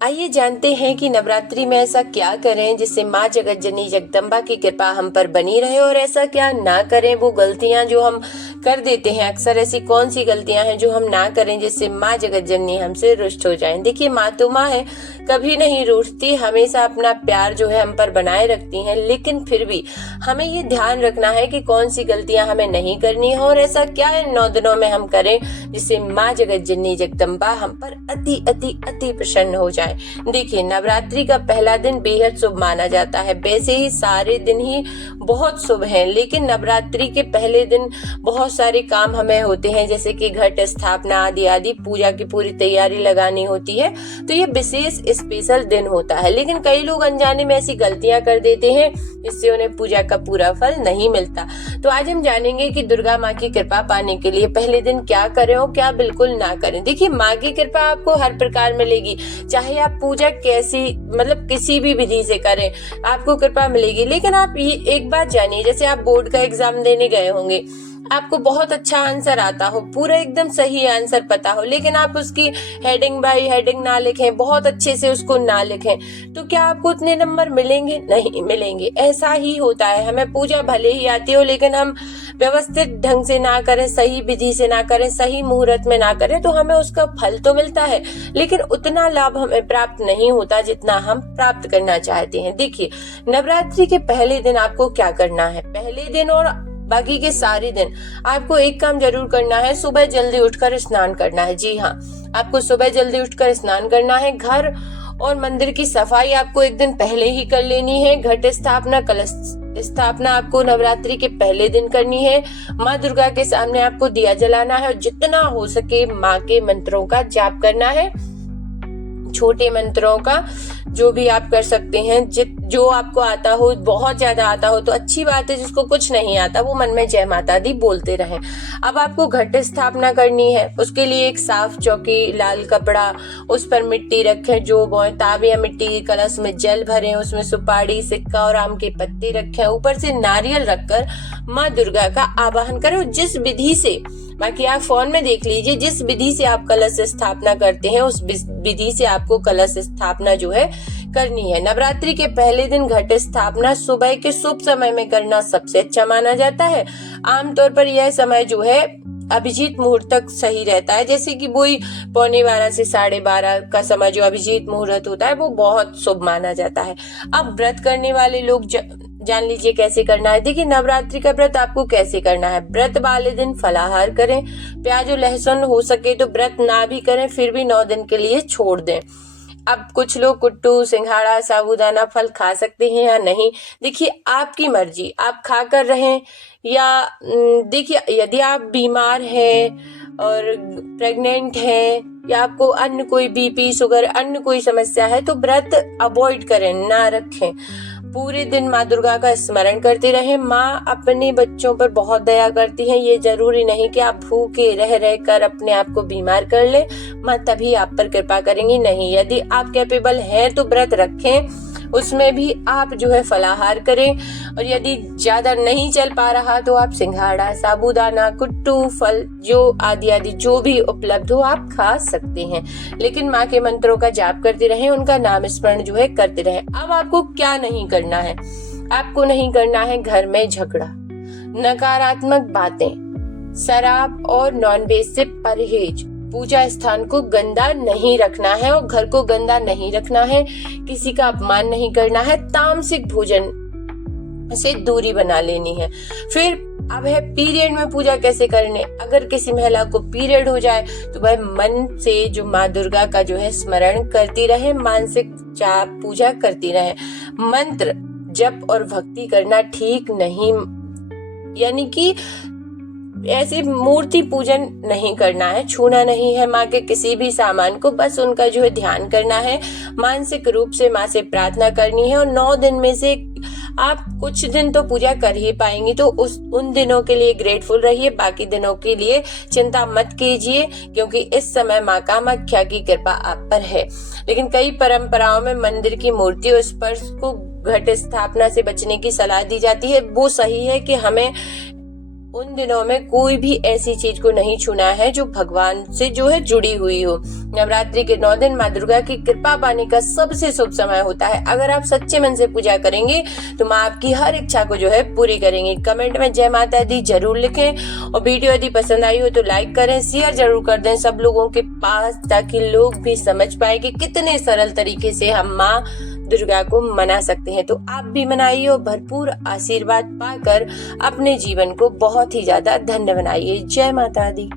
आइए जानते हैं कि नवरात्रि में ऐसा क्या करें जिससे माँ जगत जननी जगदम्बा की कृपा हम पर बनी रहे, और ऐसा क्या ना करें, वो गलतियां जो हम कर देते हैं अक्सर, ऐसी कौन सी गलतियां हैं जो हम ना करें जिससे माँ जगत जननी हमसे रुष्ट हो जाएं। देखिए, माँ तो माँ है, कभी नहीं रूठती, हमेशा अपना प्यार जो है हम पर बनाए रखती हैं। लेकिन फिर भी हमें ये ध्यान रखना है कि कौन सी गलतियां हमें नहीं करनी है, और ऐसा क्या इन 9 दिनों में हम करें जिससे माँ जगत जननी जगदम्बा हम पर अति अति अति प्रसन्न हो जाए। देखिए, नवरात्रि का पहला दिन बेहद शुभ माना जाता है। वैसे ही सारे दिन ही बहुत शुभ हैं, लेकिन नवरात्रि के पहले दिन बहुत सारे काम हमें होते हैं, जैसे कि घट स्थापना आदि आदि, पूजा की पूरी तैयारी लगानी होती है। तो ये विशेष स्पेशल दिन होता है, लेकिन कई लोग अनजाने में ऐसी गलतियां कर देते हैं, इससे उन्हें पूजा का पूरा फल नहीं मिलता। तो आज हम जानेंगे कि दुर्गा माँ की कृपा पाने के लिए पहले दिन क्या करें और क्या बिल्कुल ना करें। देखिए, माँ की कृपा आपको हर प्रकार मिलेगी, चाहे आप पूजा कैसी किसी भी विधि से करें, आपको कृपा मिलेगी। लेकिन आप ये एक बात जानिए, जैसे आप बोर्ड का एग्जाम देने गए होंगे, आपको बहुत अच्छा आंसर आता हो, पूरा एकदम सही आंसर पता हो, लेकिन आप उसकी हेडिंग बाय हेडिंग ना लिखें, बहुत अच्छे से उसको ना लिखें, तो क्या आपको उतने नंबर मिलेंगे? नहीं मिलेंगे। ऐसा ही होता है, हमें पूजा भले ही आती हो, लेकिन हम व्यवस्थित ढंग से ना करें, सही विधि से ना करें, सही मुहूर्त में ना करें, तो हमें उसका फल तो मिलता है, लेकिन उतना लाभ हमें प्राप्त नहीं होता जितना हम प्राप्त करना चाहते हैं। देखिए, नवरात्रि के पहले दिन आपको क्या करना है, पहले दिन और बाकी के सारे दिन आपको एक काम जरूर करना है, सुबह जल्दी उठकर स्नान करना है। जी हाँ, आपको सुबह जल्दी उठकर स्नान करना है। घर और मंदिर की सफाई आपको एक दिन पहले ही कर लेनी है। घट स्थापना, कलश स्थापना आपको नवरात्रि के पहले दिन करनी है। माँ दुर्गा के सामने आपको दिया जलाना है, और जितना हो सके माँ के मंत्रों का जाप करना है, छोटे मंत्रों का जो भी आप कर सकते हैं, जो आपको आता हो, बहुत ज्यादा आता हो तो अच्छी बात है, जिसको कुछ नहीं आता वो मन में जय माता दी बोलते रहें। अब आपको घट स्थापना करनी है, उसके लिए एक साफ चौकी, लाल कपड़ा, उस पर मिट्टी रखें, जो ताब या मिट्टी, कलश में जल भरें, उसमें सुपारी, सिक्का और आम के पत्ते रखें, ऊपर से नारियल रखकर माँ दुर्गा का आवाहन करें। जिस विधि से, बाकी आप फोन में देख लीजिए, जिस विधि से आप कलश स्थापना करते हैं उस विधि से आपको कलश स्थापना जो है करनी है। नवरात्रि के पहले दिन घट स्थापना सुबह के शुभ समय में करना सबसे अच्छा माना जाता है। आमतौर पर यह समय जो है अभिजीत मुहूर्त तक सही रहता है, जैसे कि वही 11:15 से 12:30 का समय जो अभिजीत मुहूर्त होता है वो बहुत शुभ माना जाता है। अब व्रत करने वाले लोग जान लीजिए कैसे करना है। देखिए, नवरात्रि का व्रत आपको कैसे करना है। व्रत वाले दिन फलाहार करें, प्याज और लहसुन हो सके तो व्रत ना भी करें, फिर भी 9 दिन के लिए छोड़ दें। अब कुछ लोग कुट्टू, सिंघाड़ा, साबूदाना फल खा सकते हैं या नहीं, देखिए आपकी मर्जी, आप खा कर रहें या देखिए, यदि आप बीमार हैं और प्रेग्नेंट हैं या आपको अन्य कोई बीपी, शुगर, अन्य कोई समस्या है तो व्रत अवॉइड करें, ना रखें। पूरे दिन माँ दुर्गा का स्मरण करते रहें। माँ अपने बच्चों पर बहुत दया करती है, ये जरूरी नहीं कि आप भूखे रह कर अपने आप को बीमार कर ले, माँ तभी आप पर कृपा करेंगी, नहीं। यदि आप कैपेबल हैं तो व्रत रखें, उसमें भी आप जो है फलाहार करें, और यदि ज्यादा नहीं चल पा रहा तो आप सिंघाड़ा, साबूदाना, कुट्टू, फल जो आदि आदि जो भी उपलब्ध हो आप खा सकते हैं, लेकिन माँ के मंत्रों का जाप करते रहें, उनका नाम स्मरण जो है करते रहें। अब आपको क्या नहीं करना है, आपको नहीं करना है घर में झगड़ा, नकारात्मक बातें, शराब और नॉनवेज से परहेज, पूजा स्थान को गंदा नहीं रखना है और घर को गंदा नहीं रखना है, किसी का अपमान नहीं करना है, तामसिक भोजन से दूरी बना लेनी है। फिर अब है पीरियड में पूजा कैसे करने। अगर किसी महिला को पीरियड हो जाए तो वह मन से जो माँ दुर्गा का जो है स्मरण करती रहे, मानसिक जाप पूजा करती रहे। मंत्र जप और भक्ति करना ठीक नहीं, यानी कि ऐसे मूर्ति पूजन नहीं करना है, छूना नहीं है माँ के किसी भी सामान को, बस उनका जो है ध्यान करना है, मानसिक रूप से माँ से प्रार्थना करनी है। और 9 दिन में से आप कुछ दिन तो पूजा कर ही पाएंगी, तो उन दिनों के लिए ग्रेटफुल रहिए, बाकी दिनों के लिए चिंता मत कीजिए, क्योंकि इस समय माँ कामाख्या की कृपा आप पर है। लेकिन कई परंपराओं में मंदिर की मूर्ति और स्पर्श को घट स्थापना से बचने की सलाह दी जाती है। वो सही है कि हमें उन दिनों में कोई भी ऐसी चीज को नहीं छूना है जो भगवान से जो है जुड़ी हुई हो। नवरात्रि के 9 दिन माँ दुर्गा की कृपा पाने का सबसे शुभ समय होता है। अगर आप सच्चे मन से पूजा करेंगे तो माँ आपकी हर इच्छा को जो है पूरी करेंगे। कमेंट में जय माता दी जरूर लिखें और वीडियो यदि पसंद आई हो तो लाइक करें, शेयर जरूर कर दें सब लोगों के पास, ताकि लोग भी समझ पाए कि कितने सरल तरीके से हम माँ दुर्गा को मना सकते हैं। तो आप भी मनाइए और भरपूर आशीर्वाद पाकर अपने जीवन को बहुत ही ज्यादा धन्य बनाइए। जय माता दी।